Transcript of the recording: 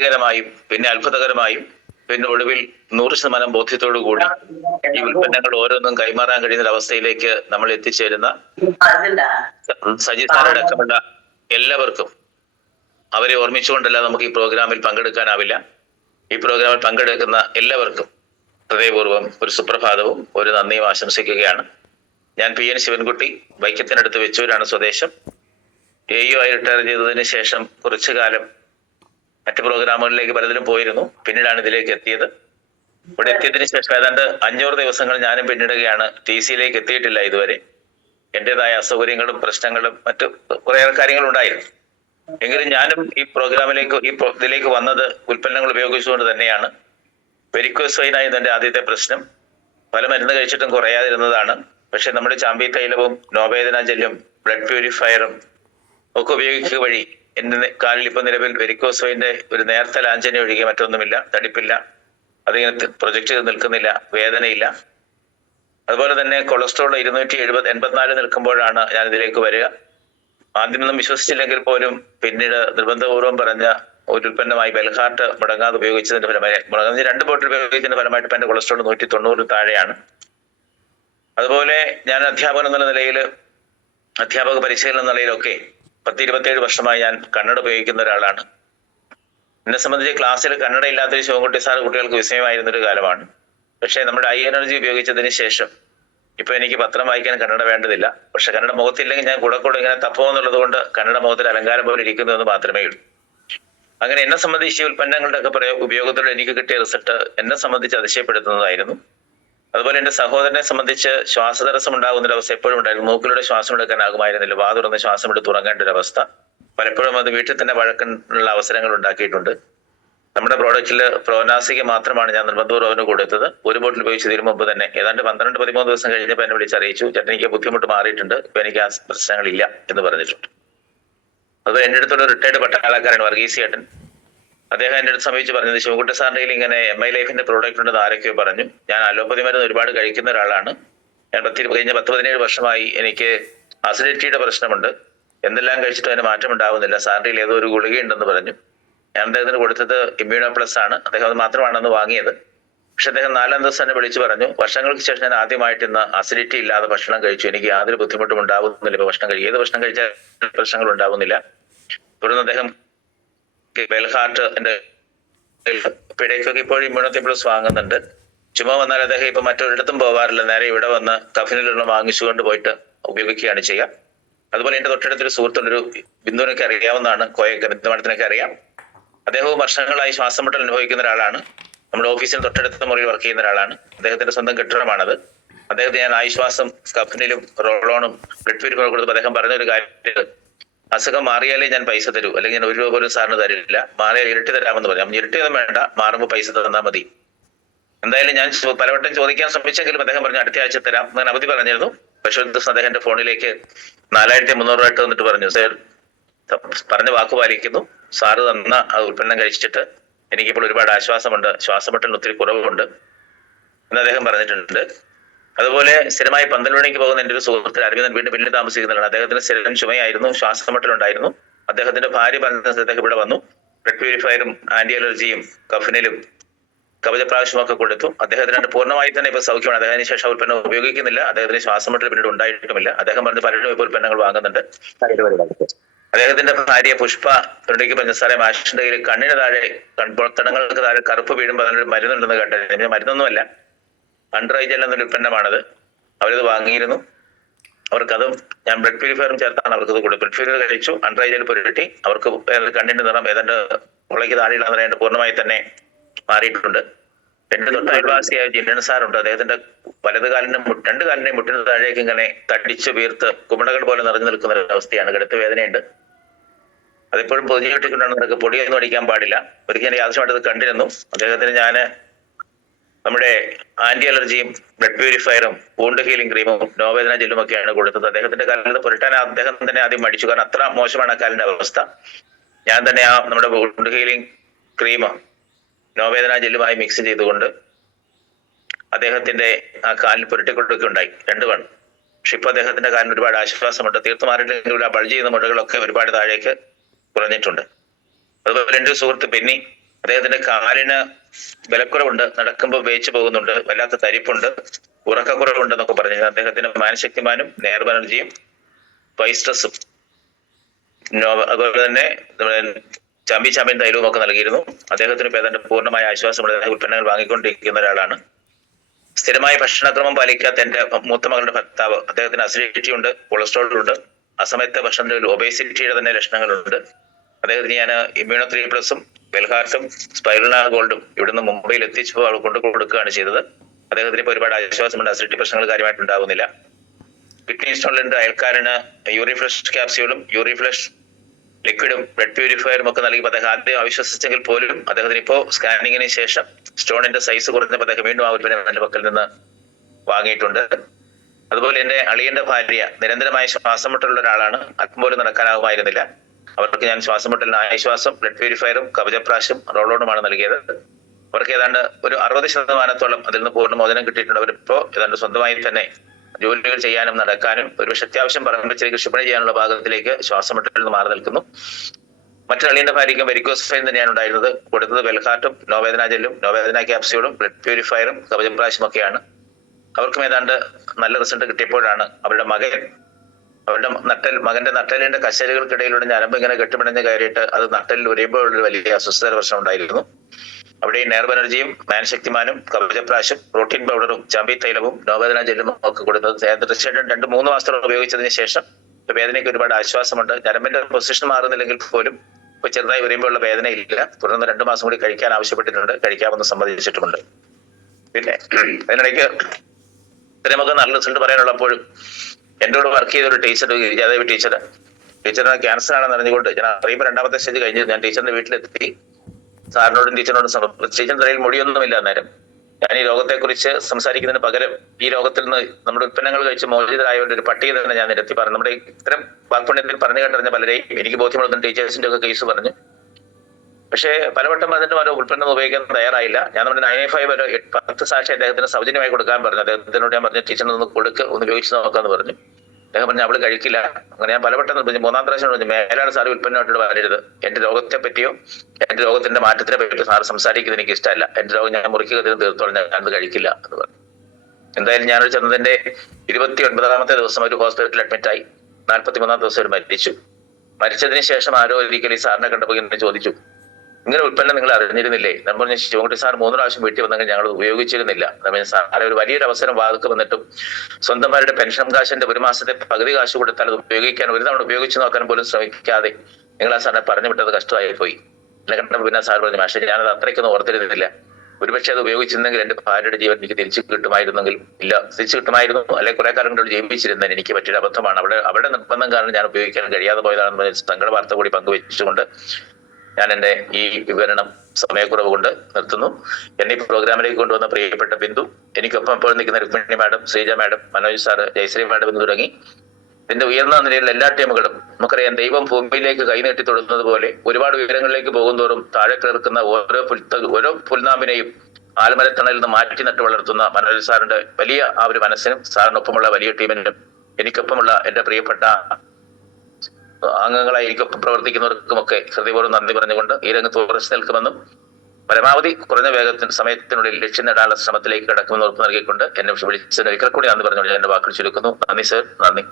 കരമായും പിന്നെ അത്ഭുതകരമായും പിന്നെ ഒടുവിൽ 100% ബോധ്യത്തോടു കൂടി ഈ ഉൽപ്പന്നങ്ങൾ ഓരോന്നും കൈമാറാൻ കഴിയുന്ന ഒരു അവസ്ഥയിലേക്ക് നമ്മൾ എത്തിച്ചേരുന്ന സജി സാറടക്കമുള്ള എല്ലാവർക്കും അവരെ ഓർമ്മിച്ചുകൊണ്ടല്ല നമുക്ക് ഈ പ്രോഗ്രാമിൽ പങ്കെടുക്കാനാവില്ല. ഈ പ്രോഗ്രാമിൽ പങ്കെടുക്കുന്ന എല്ലാവർക്കും ഹൃദയപൂർവ്വം ഒരു സുപ്രഭാതവും ഒരു നന്ദിയും ആശംസിക്കുകയാണ്. ഞാൻ PN ശിവൻകുട്ടി, വൈക്കത്തിനടുത്ത് വെച്ചൂരാണ് സ്വദേശം. AU ആയി റിട്ടയർ ചെയ്തതിന് ശേഷം കുറച്ചു കാലം മറ്റു പ്രോഗ്രാമുകളിലേക്ക് പലതിലും പോയിരുന്നു. പിന്നീടാണ് ഇതിലേക്ക് എത്തിയത്. ഇവിടെ എത്തിയതിനു ശേഷം ഏതാണ്ട് 500 ദിവസങ്ങൾ ഞാനും പിന്നിടുകയാണ്. TC-യിലേക്ക് എത്തിയിട്ടില്ല ഇതുവരെ. എന്റേതായ അസൗകര്യങ്ങളും പ്രശ്നങ്ങളും മറ്റു കുറേയേറെ കാര്യങ്ങളുണ്ടായിരുന്നു. എങ്കിലും ഞാനും ഈ പ്രോഗ്രാമിലേക്ക് ഇതിലേക്ക് വന്നത് ഉൽപ്പന്നങ്ങൾ ഉപയോഗിച്ചുകൊണ്ട് തന്നെയാണ്. വെരിക്കോസ് വെയിനായിരുന്നു എന്റെ ആദ്യത്തെ പ്രശ്നം. പല മരുന്ന് കഴിച്ചിട്ടും കുറയാതിരുന്നതാണ്. പക്ഷെ നമ്മുടെ ചാമ്പി തൈലവും നോവേദന ജെല്ലും ബ്ലഡ് പ്യൂരിഫയറും ഒക്കെ ഉപയോഗിക്കുക വഴി എന്റെ കാലിൽ ഇപ്പൊ നിലവിൽ വെരിക്കോസ് വെയിന്റെ ഒരു നേർത്ത ലാഞ്ചന ഒഴികെ മറ്റൊന്നുമില്ല. തടിപ്പില്ല, അതിങ്ങനെ പ്രൊജക്ട് ചെയ്ത് നിൽക്കുന്നില്ല, വേദനയില്ല. അതുപോലെ തന്നെ കൊളസ്ട്രോൾ 284 നിൽക്കുമ്പോഴാണ് ഞാൻ ഇതിലേക്ക് വരിക. ആദ്യമൊന്നും വിശ്വസിച്ചില്ലെങ്കിൽ പോലും പിന്നീട് നിർബന്ധപൂർവ്വം പറഞ്ഞ ഒരു ഉൽപ്പന്നമായി ബെൽഹാർട്ട് മുടങ്ങാതെ ഉപയോഗിച്ചതിന്റെ ഫലമായി, മുടങ്ങാതെ 2 ബോട്ടിൽ ഉപയോഗിച്ചതിന്റെ ഫലമായിട്ട് എന്റെ കൊളസ്ട്രോൾ 190 താഴെയാണ്. അതുപോലെ ഞാൻ അധ്യാപകൻ എന്നുള്ള നിലയിൽ, അധ്യാപക പരിശീലനം എന്ന നിലയിലൊക്കെ 10-27 വർഷമായി ഞാൻ കന്നഡ ഉപയോഗിക്കുന്ന ഒരാളാണ്. എന്നെ സംബന്ധിച്ച് ക്ലാസ്സിൽ കന്നഡ ഇല്ലാത്തൊരു ശിവൻകുട്ടി സാർ കുട്ടികൾക്ക് വിസ്മയമായിരുന്നൊരു കാലമാണ്. പക്ഷെ നമ്മുടെ എനർജി ഉപയോഗിച്ചതിന് ശേഷം ഇപ്പൊ എനിക്ക് പത്രം വായിക്കാൻ കന്നഡ വേണ്ടതില്ല. പക്ഷെ കന്നഡ മുഖത്തില്ലെങ്കിൽ ഞാൻ കൂടെ ഇങ്ങനെ തപ്പുമെന്നുള്ളത് കൊണ്ട് കന്നഡ മുഖത്തിൽ അലങ്കാരം പോലെ ഇരിക്കുന്നു എന്ന് മാത്രമേ ഉള്ളൂ. അങ്ങനെ എന്നെ സംബന്ധിച്ച് ഉൽപ്പന്നങ്ങളുടെ ഒക്കെ ഉപയോഗത്തോടെ എനിക്ക് കിട്ടിയ റിസൾട്ട് എന്നെ സംബന്ധിച്ച് അതിശയപ്പെടുത്തുന്നതായിരുന്നു. അതുപോലെ എന്റെ സഹോദരനെ സംബന്ധിച്ച് ശ്വാസതടസ്സം ഉണ്ടാകുന്നൊരവസ്ഥ എപ്പോഴും ഉണ്ടായിരുന്നു. മൂക്കിലൂടെ ശ്വാസം എടുക്കാനാകുമായിരുന്നില്ല. വാ തുറന്ന് ശ്വാസം എടുത്ത് ഉറങ്ങേണ്ട ഒരു അവസ്ഥ. പലപ്പോഴും അത് വീട്ടിൽ തന്നെ വഴക്കിനുള്ള അവസരങ്ങൾ ഉണ്ടാക്കിയിട്ടുണ്ട്. നമ്മുടെ പ്രോഡക്റ്റിൽ പ്രോനാസിക മാത്രമാണ് ഞാൻ നിർബന്ധപൂർവ്വം അവന് കൊടുത്തത്. 1 ബോട്ടിൽ ഉപയോഗിച്ചതിന് മുമ്പ് തന്നെ ഏതാണ്ട് 12-13 ദിവസം കഴിഞ്ഞപ്പോൾ എന്നെ വിളിച്ചറിയിച്ചു, ചേട്ടൻ എനിക്ക് ബുദ്ധിമുട്ട് മാറിയിട്ടുണ്ട്, ഇപ്പൊ എനിക്ക് ആ പ്രശ്നങ്ങളില്ല എന്ന് പറഞ്ഞിട്ടുണ്ട്. അതുപോലെ എന്റെ അടുത്തുള്ള റിട്ടയർഡ് പട്ടാളക്കാരൻ വർഗീസ് ചേട്ടൻ, അദ്ദേഹം എന്റെ അടുത്ത് സമീപിച്ച് പറഞ്ഞത്, ശിവൻകുട്ടി സാറിന്റെ ഇങ്ങനെ MI ലൈഫിന്റെ പ്രോഡക്റ്റ് ഉണ്ടെന്ന് ആരൊക്കെയോ പറഞ്ഞു. ഞാൻ അലോപ്പതി മരുന്ന് ഒരുപാട് കഴിക്കുന്ന ഒരാളാണ്. ഞാൻ കഴിഞ്ഞ 10-17 വർഷമായി എനിക്ക് അസിഡിറ്റിയുടെ പ്രശ്നമുണ്ട്. എന്തെല്ലാം കഴിച്ചിട്ടും അതിന് മാറ്റം ഉണ്ടാവുന്നില്ല. സാറിന്റെ ഏതോ ഒരു ഗുളികയുണ്ടെന്ന് പറഞ്ഞു. ഞാൻ അദ്ദേഹത്തിന് കൊടുത്തത് ഇമ്മ്യൂണോ പ്ലസ് ആണ്. അദ്ദേഹം അത് മാത്രമാണെന്ന് വാങ്ങിയത്. പക്ഷെ അദ്ദേഹം 4-5 ദിവസം തന്നെ വിളിച്ചു പറഞ്ഞു, വർഷങ്ങൾക്ക് ശേഷം ഞാൻ ആദ്യമായിട്ട് ഇന്ന് അസിഡിറ്റി ഇല്ലാതെ ഭക്ഷണം കഴിച്ചു, എനിക്ക് യാതൊരു ബുദ്ധിമുട്ടും ഉണ്ടാവുന്നില്ല. ഇപ്പൊ ഭക്ഷണം കഴിക്കും, ഏത് ഭക്ഷണം കഴിച്ചാൽ പ്രശ്നങ്ങൾ ഉണ്ടാവുന്നില്ല. തുടർന്ന് അദ്ദേഹം ബെൽഹാർട്ട് എന്റെ ഇടയ്ക്കൊക്കെ ഇപ്പോഴും ഇമ്മ്യൂണോ പ്ലസ് വാങ്ങുന്നുണ്ട്. ചുമ്മാ വന്നാൽ അദ്ദേഹം ഇപ്പൊ മറ്റൊരിടത്തും പോകാറില്ല, നേരെ ഇവിടെ വന്ന് കഫിനിലുള്ള വാങ്ങിച്ചുകൊണ്ട് പോയിട്ട് ഉപയോഗിക്കുകയാണ് ചെയ്യുക. അതുപോലെ എന്റെ തൊട്ടടുത്തൊരു സുഹൃത്തുണ്ടൊരു ബിന്ദുവിനൊക്കെ അറിയാവുന്നതാണ്, കോയൊക്കെ ബിന്ദു മാഡത്തിനൊക്കെ അറിയാം. അദ്ദേഹവും വർഷങ്ങളായി ശ്വാസം മുട്ടൽ അനുഭവിക്കുന്ന ഒരാളാണ്. നമ്മുടെ ഓഫീസിന് തൊട്ടടുത്ത മുറിയിൽ വർക്ക് ചെയ്യുന്ന ഒരാളാണ്. അദ്ദേഹത്തിന്റെ സ്വന്തം കെട്ടിടമാണത്. അദ്ദേഹത്തെ ഞാൻ ആശ്വാസം സ്കഫിനിലും റോളോണും ബ്ലഡ് പ്യൂരിഫയർ കൊടുത്തപ്പോൾ അദ്ദേഹം പറഞ്ഞൊരു കാര്യം, അസുഖം മാറിയാലേ ഞാൻ പൈസ തരൂ, അല്ലെങ്കിൽ ഞാൻ 1 രൂപ പോലും സാറിന് തരില്ല, മാറിയാൽ ഇരട്ടി തരാമെന്ന് പറഞ്ഞു. ഇരട്ടിയൊന്നും വേണ്ട, മാറുമ്പോൾ പൈസ തന്നാൽ മതി. എന്തായാലും ഞാൻ പലവട്ടം ചോദിക്കാൻ ശ്രമിച്ചെങ്കിലും അദ്ദേഹം പറഞ്ഞു അടുത്ത ആഴ്ച തരാം. ഞാൻ അവധി പറഞ്ഞിരുന്നു. പക്ഷെ ഒരു ദിവസം അദ്ദേഹം എന്റെ ഫോണിലേക്ക് 4300 രൂപ തന്നിട്ട് പറഞ്ഞു, സാർ പറഞ്ഞ വാക്ക് പാലിക്കുന്നു, സാറ് തന്ന ആ ഉൽപ്പന്നം കഴിച്ചിട്ട് എനിക്കിപ്പോൾ ഒരുപാട് ആശ്വാസമുണ്ട്, ശ്വാസമുട്ടലിന് ഒത്തിരി കുറവുണ്ട് എന്ന് അദ്ദേഹം പറഞ്ഞിട്ടുണ്ട്. അതുപോലെ സ്ഥിരമായി പന്തൽമണിക്ക് പോകുന്ന എന്റെ ഒരു സുഹൃത്ത് അരവിന്ദൻ വീണ്ടും പിന്നിൽ താമസിക്കുന്നതാണ്. അദ്ദേഹത്തിന് സ്ഥിരം ചുമയായിരുന്നു, ശ്വാസമുട്ടലുണ്ടായിരുന്നു. അദ്ദേഹത്തിന്റെ ഭാര്യ പറഞ്ഞ അദ്ദേഹം ഇവിടെ വന്നു. ബ്ലഡ് പ്യൂരിഫയറും ആന്റി അലർജിയും കഫിനിലും കവചപ്രാവശ്യം ഒക്കെ കൊടുത്തു. അദ്ദേഹത്തിന് പൂർണ്ണമായി തന്നെ ഇപ്പൊ സൗഖ്യമാണ്. അദ്ദേഹത്തിന് ശേഷം ഉൽപ്പന്നം ഉപയോഗിക്കുന്നില്ല. അദ്ദേഹത്തിന് ശ്വാസമുട്ടൽ പിന്നീട് ഉണ്ടായിട്ടുമില്ല. അദ്ദേഹം പറഞ്ഞ് പലരും ഇപ്പോൾ ഉൽപ്പന്നങ്ങൾ വാങ്ങുന്നുണ്ട്. അദ്ദേഹത്തിന്റെ ഭാര്യ പുഷ്പ തൊണ്ടയ്ക്ക് പഞ്ചസാര മാഷിന്റെ കയ്യിൽ കണ്ണിന് താഴെ കൺപോളത്തടങ്ങൾക്ക് താഴെ കറുപ്പ് വീഴുമ്പോൾ അതിനൊരു മരുന്നുണ്ടെന്ന് കേട്ടത്. മരുന്നൊന്നുമല്ല, അണ്ടർ ഐജൽ എന്നൊരു ഉൽപ്പന്നമാണത്. അവരത് വാങ്ങിയിരുന്നു. അവർക്കതും ഞാൻ ബ്ലഡ് പ്യൂരിഫയറും ചേർത്താണ് അവർക്കത് കൊടുത്തു. ബ്ലഡ് പ്യൂരിഫയർ കഴിച്ചു, അണ്ടർ ഐജൽ പുരട്ടി. അവർക്ക് കണ്ണിന്റെ നിറം ഏതാണ്ട് പുളയ്ക്ക് താഴെയുള്ള നിറയാണ്ട് പൂർണ്ണമായി തന്നെ മാറിയിട്ടുണ്ട്. എന്റെ തൊട്ട് അയൽവാസിയായ ജില്ലൻ സാറുണ്ട്. അദ്ദേഹത്തിന്റെ വലത് കാലിന്റെ 2 കാലിന്റെയും മുട്ടിന് താഴേക്ക് ഇങ്ങനെ തടിച്ച് വീർത്ത് കുമിളകൾ പോലെ നിറഞ്ഞു നിൽക്കുന്ന ഒരു അവസ്ഥയാണ്. കിടത്ത് വേദനയുണ്ട്. അതിപ്പോഴും പൊതിഞ്ഞിട്ടിക്കൊണ്ടാണ് നിനക്ക് പൊടിയൊന്നും അടിക്കാൻ പാടില്ല. ഒരിക്കലും യാദൃശ്യമായിട്ട് കണ്ടിരുന്നു. അദ്ദേഹത്തിന് ഞാൻ നമ്മുടെ ആന്റി അലർജിയും ബ്ലഡ് പ്യൂരിഫയറും വൂണ്ട് ഹീലിംഗ് ക്രീമും നോവേദന ജെല്ലും ഒക്കെയാണ് കൊടുത്തത്. അദ്ദേഹത്തിന്റെ കാലിൽ പുരട്ടാൻ അദ്ദേഹം തന്നെ ആദ്യം മടിച്ചു, കാരണം അത്ര മോശമാണ് ആ കാലിന്റെ അവസ്ഥ. ഞാൻ തന്നെ ആ നമ്മുടെ വൂണ്ട് ഹീലിംഗ് ക്രീം നോവേദന ജെല്ലുമായി മിക്സ് ചെയ്തുകൊണ്ട് അദ്ദേഹത്തിന്റെ ആ കാലിൽ പുരട്ടിക്കൊടുക്കെ ഉണ്ടായി 2 വൺ. പക്ഷെ ഇപ്പൊ അദ്ദേഹത്തിന്റെ കാലിന് ഒരുപാട് ആശ്വാസമുണ്ട്. തീർത്തും മാറിയില്ലെങ്കിൽ ആ ബൾജ് ചെയ്യുന്ന മുഴകളൊക്കെ ഒരുപാട് താഴേക്ക് കുറഞ്ഞിട്ടുണ്ട്. അതുപോലെ എന്റെ സുഹൃത്ത് ബെന്നി, അദ്ദേഹത്തിന്റെ കാലിന് ബലക്കുറവുണ്ട്, നടക്കുമ്പോൾ വേച്ചു പോകുന്നുണ്ട്, വല്ലാത്ത തരിപ്പുണ്ട്, ഉറക്കക്കുറവുണ്ടെന്നൊക്കെ പറഞ്ഞു. അദ്ദേഹത്തിന് മാനശക്തിമാനും നേർ ബാനർജിയും വൈസ്ട്രസും അതുപോലെ തന്നെ ചാമ്പ്യൻ തൈലവും ഒക്കെ നൽകിയിരുന്നു. അദ്ദേഹത്തിന് ഇപ്പൊ ഏതാണ്ട് പൂർണ്ണമായ ആശ്വാസമുള്ള ഉൽപ്പന്നങ്ങൾ വാങ്ങിക്കൊണ്ടിരിക്കുന്ന ഒരാളാണ്. സ്ഥിരമായ ഭക്ഷണക്രമം പാലിക്കാത്ത എന്റെ മൂത്ത മകളുടെ ഭർത്താവ്, അദ്ദേഹത്തിന് അസിഡിറ്റി ഉണ്ട്, കൊളസ്ട്രോൾ ഉണ്ട്, അസമയത്തെ ഭക്ഷണത്തിൽ ഒബേസിറ്റിയുടെ തന്നെ ലക്ഷണങ്ങളുണ്ട്. അദ്ദേഹത്തിന് ഞാൻ ഇമ്മ്യൂണോ3+ഉം വെൽഹാർട്ടും സ്പൈറൽന ഗോൾഡും ഇവിടുന്ന് മുംബൈയിൽ എത്തിച്ചപ്പോൾ അവൾ കൊണ്ടു കൊടുക്കുകയാണ് ചെയ്തത്. അദ്ദേഹത്തിന് ഇപ്പോൾ ഒരുപാട് ആശ്വാസമുണ്ട്, അസിഡിറ്റി പ്രശ്നങ്ങൾ കാര്യമായിട്ടുണ്ടാവുന്നില്ല. കിഡ്നി സ്റ്റോണിന്റെ അയൽക്കാരന് യൂറിഫ്ലഷ് ക്യാപ്സ്യൂളും യൂറിഫ്ലഷ് ലിക്വിഡും ബ്ലഡ് പ്യൂരിഫയറും ഒക്കെ നൽകിയപ്പോൾ അദ്ദേഹം ആദ്യം അവിശ്വസിച്ചെങ്കിൽ പോലും അദ്ദേഹത്തിന് ഇപ്പോൾ സ്കാനിങ്ങിന് ശേഷം സ്റ്റോണിന്റെ സൈസ് കുറഞ്ഞപ്പോൾ അദ്ദേഹം വീണ്ടും ആ ഉൽപ്പന്നം എന്റെ പക്കൽ നിന്ന് വാങ്ങിയിട്ടുണ്ട്. അതുപോലെ എന്റെ അളിയന്റെ ഭാര്യ നിരന്തരമായ ശ്വാസം മുട്ടലുള്ള ഒരാളാണ്. അല്പം പോലും നടക്കാനാവുമായിരുന്നില്ല. അവർക്ക് ഞാൻ ശ്വാസം മുട്ടലിന് ആശ്വാസം, ബ്ലഡ് പ്യൂരിഫയറും കവചപ്രാശും റോളോണുമാണ് നൽകിയത്. അവർക്ക് ഏതാണ്ട് ഒരു 60% അതിൽ നിന്ന് പൂർണ്ണ മോചനം കിട്ടിയിട്ടുണ്ട്. അവരിപ്പോ ഏതാണ്ട് സ്വന്തമായി തന്നെ ജോലികൾ ചെയ്യാനും നടക്കാനും ഒരുപക്ഷെ അത്യാവശ്യം പറമ്പിച്ചിലേക്ക് കൃഷിപ്പണി ചെയ്യാനുള്ള ഭാഗത്തിലേക്ക് ശ്വാസം മുട്ടലിൽ നിന്ന് മാറി നിൽക്കുന്നു. മറ്റൊരളിയന്റെ ഭാര്യയ്ക്കും വെരിക്കോസ് ഫൈൻ തന്നെയാണ് ഉണ്ടായിരുന്നത്. കൊടുത്തത് വെൽഹാർട്ടും നോവേദന ജെല്ലും നോവേദന ക്യാപ്സ്യൂളും ബ്ലഡ് പ്യൂരിഫയറും കവചപ്രാശും ഒക്കെയാണ്. അവർക്കും ഏതാണ്ട് നല്ല റിസൾട്ട് കിട്ടിയപ്പോഴാണ് അവരുടെ മകന്റെ നട്ടലിന്റെ കശേരുകൾക്കിടയിലൂടെ ഞരമ്പ് ഇങ്ങനെ കെട്ടുപിണഞ്ഞ് കയറിയിട്ട് അത് നട്ടലിൽ ഉരയുമ്പോൾ ഒരു വലിയ അസ്വസ്ഥത പ്രശ്നം ഉണ്ടായിരുന്നു. അവിടെ നേർ ബാനർജിയും മാനശക്തിമാനും കവചപ്രാശും പ്രോട്ടീൻ പൗഡറും ചാമ്പ്യൻ തൈലവും നോവേദന ജെല്ലും ഒക്കെ കൊടുത്തത് തീർച്ചയായിട്ടും 2-3 മാസത്തോളം ഉപയോഗിച്ചതിന് ശേഷം വേദനയ്ക്ക് ഒരുപാട് ആശ്വാസമുണ്ട്. ഞരമ്പിന്റെ പൊസിഷൻ മാറുന്നില്ലെങ്കിൽ പോലും ഇപ്പൊ ചെറുതായി വരുമ്പോഴുള്ള വേദന ഇല്ല. തുടർന്ന് 2 മാസം കൂടി കഴിക്കാൻ ആവശ്യപ്പെട്ടിട്ടുണ്ട്, കഴിക്കാമെന്ന് സമ്മതിച്ചിട്ടുമുണ്ട്. പിന്നെ അതിനിടയ്ക്ക് നമുക്ക് നല്ല റിസൾട്ട് പറയാനുള്ളപ്പോഴും എന്നോട് വർക്ക് ചെയ്ത ഒരു ടീച്ചർ, ഗിരിജാദേവി ടീച്ചറിന് ക്യാൻസർ ആണെന്ന് അറിഞ്ഞുകൊണ്ട് ഞാൻ അറിയുമ്പോൾ 2ാമത്തെ സ്റ്റേജ് കഴിഞ്ഞ് ഞാൻ ടീച്ചറിന്റെ വീട്ടിലെത്തി. സാറിനോടും ടീച്ചറിനോടും ടീച്ചറിന്റെ തലയിൽ മുടിയൊന്നുമില്ല. അന്നേരം ഞാൻ ഈ രോഗത്തെക്കുറിച്ച് സംസാരിക്കുന്നതിന് പകരം ഈ രോഗത്തിൽ നിന്ന് നമ്മുടെ ഉൽപ്പന്നങ്ങൾ കഴിച്ച് മോചിതരായവരുടെ ഒരു പട്ടിക തന്നെ ഞാൻ നിരത്തി പറഞ്ഞു. നമ്മുടെ ഇത്തരം വാക്പണ്യത്തിൽ പറഞ്ഞു കേട്ടറിഞ്ഞ പലരെയും എനിക്ക് ബോധ്യമുള്ള ടീച്ചേഴ്സിന്റെ ഒക്കെ കേസ് പറഞ്ഞു. പക്ഷേ പലവട്ടം പറഞ്ഞിട്ടും ഓരോ ഉൽപ്പന്നം ഉപയോഗിക്കാൻ തയ്യാറായില്ല. ഞാൻ നമ്മുടെ 985 ഒരു 10 സാക്ഷി അദ്ദേഹത്തിന് സൗജന്യമായി കൊടുക്കാൻ പറഞ്ഞു. അദ്ദേഹത്തിനോട് ഞാൻ പറഞ്ഞു ടീച്ചറിനൊന്ന് ഒന്ന് ഉപയോഗിച്ച് നോക്കാന്ന് പറഞ്ഞു. അദ്ദേഹം പറഞ്ഞു അവള് കഴിക്കില്ല. അങ്ങനെ ഞാൻ പലവട്ടം പറഞ്ഞു. 3ാം പ്രാവശ്യം പറഞ്ഞു മേലാണ് സാറ് ഉൽപ്പന്നമായിട്ട് വരരുത്. എന്റെ രോഗത്തെ പറ്റിയോ എന്റെ രോഗത്തിന്റെ മാറ്റത്തിനെ പറ്റിയോ സാറ് സംസാരിക്കുന്നത് എനിക്ക് ഇഷ്ടമല്ല. എന്റെ രോഗം ഞാൻ മുറിക്കുക തീർത്തോളം ഞാനത് കഴിക്കില്ല എന്ന് പറഞ്ഞു. എന്തായാലും ഞാനൊരു ചെന്നതിന്റെ 29ാമത്തെ ദിവസം ഒരു ഹോസ്പിറ്റലിൽ അഡ്മിറ്റായി. 43ാം ദിവസം ഒരു മരിച്ചു. മരിച്ചതിന് ശേഷം ആരോ ഒരിക്കലും ഈ സാറിനെ കണ്ടപ്പോൾ ഇങ്ങനെ ചോദിച്ചു, ഇങ്ങനെ ഉൽപ്പന്നം നിങ്ങൾ അറിഞ്ഞിരുന്നില്ലേ? നമ്മൾ പറഞ്ഞ ശിവൻകുട്ടി സാർ 3 പ്രാവശ്യം വീട്ടിൽ വന്നെങ്കിൽ ഞങ്ങൾ ഉപയോഗിച്ചിരുന്നില്ല. സാറെ ഒരു വലിയൊരു അവസരം വാതിക്ക് വന്നിട്ടും സ്വന്തമാരുടെ പെൻഷൻ കാശിന്റെ 1 മാസത്തെ പകുതി കാശ് കൊടുത്താൽ അത് ഉപയോഗിക്കാൻ ഒരു തവണ ഉപയോഗിച്ച് നോക്കാൻ പോലും ശ്രമിക്കാതെ നിങ്ങൾ ആ സാറിനെ പറഞ്ഞു വിട്ടത് കഷ്ടമായി പോയി. എന്നെ കണ്ടപ്പോൾ പിന്നെ സാർ പറഞ്ഞു പക്ഷേ ഞാനത് അത്രയ്ക്കൊന്നും ഓർത്തിരുന്നില്ല. ഒരുപക്ഷെ അത് ഉപയോഗിച്ചിരുന്നെങ്കിൽ എന്റെ ഭാര്യയുടെ ജീവൻ എനിക്ക് തിരിച്ചു കിട്ടുമായിരുന്നെങ്കിലും ഇല്ല, തിരിച്ചു കിട്ടുമായിരുന്നു, അല്ലെങ്കിൽ കുറെ കാലം കൊണ്ട് ജീവിച്ചിരുന്നതിന് എനിക്ക് പറ്റിയൊരു അബദ്ധമാണ്. അവിടെ നിർബന്ധം കാരണം ഞാൻ ഉപയോഗിക്കാൻ കഴിയാതെ പോയതാണെന്ന് സങ്കട വാർത്ത കൂടി പങ്കുവെച്ചുകൊണ്ട് ഞാൻ എന്റെ ഈ വിവരണം സമയക്കുറവ് കൊണ്ട് നിർത്തുന്നു. എന്നെ ഈ പ്രോഗ്രാമിലേക്ക് കൊണ്ടുവന്ന പ്രിയപ്പെട്ട ബിന്ദു, എനിക്കൊപ്പം ഇപ്പോൾ നിൽക്കുന്ന Rukmini madam, Sreeja madam, Manoj sir, Jayashree madam എന്ന് തുടങ്ങി ഇതിന്റെ ഉയർന്ന നിലയിലുള്ള എല്ലാ ടീമുകളും, നമുക്കറിയാം ദൈവം ഭൂമിയിലേക്ക് കൈനീട്ടി തൊടുന്നത് പോലെ ഒരുപാട് ഉയരങ്ങളിലേക്ക് പോകുന്തോറും താഴെ കിടക്കുന്ന ഓരോ പുൽനാമ്പിനെയും ആൽമരത്തണലിൽ നിന്ന് മാറ്റി നട്ട് വളർത്തുന്ന മനോജ് സാറിന്റെ വലിയ ആ ഒരു മനസ്സിനും സാറിനൊപ്പമുള്ള വലിയ ടീമിനും എനിക്കൊപ്പമുള്ള എന്റെ പ്രിയപ്പെട്ട അംഗങ്ങളായി എനിക്കൊപ്പം പ്രവർത്തിക്കുന്നവർക്കുമൊക്കെ ഹൃദയപൂർവ്വം നന്ദി പറഞ്ഞുകൊണ്ട് ഈ രംഗത്ത് ഉറച്ചു നിൽക്കുമെന്നും പരമാവധി കുറഞ്ഞ സമയത്തിനുള്ളിൽ ലക്ഷ്യം നേടാനുള്ള ശ്രമത്തിലേക്ക് കിടക്കുമെന്ന് ഉറപ്പ് നൽകിക്കൊണ്ട് എന്നെ വിളിച്ചതിന് ഒരിക്കൽ കൂടി നന്ദി പറഞ്ഞുകൊണ്ട് എന്റെ വാക്കുകൾ ചുരുക്കുന്നു. നന്ദി സർ, നന്ദി.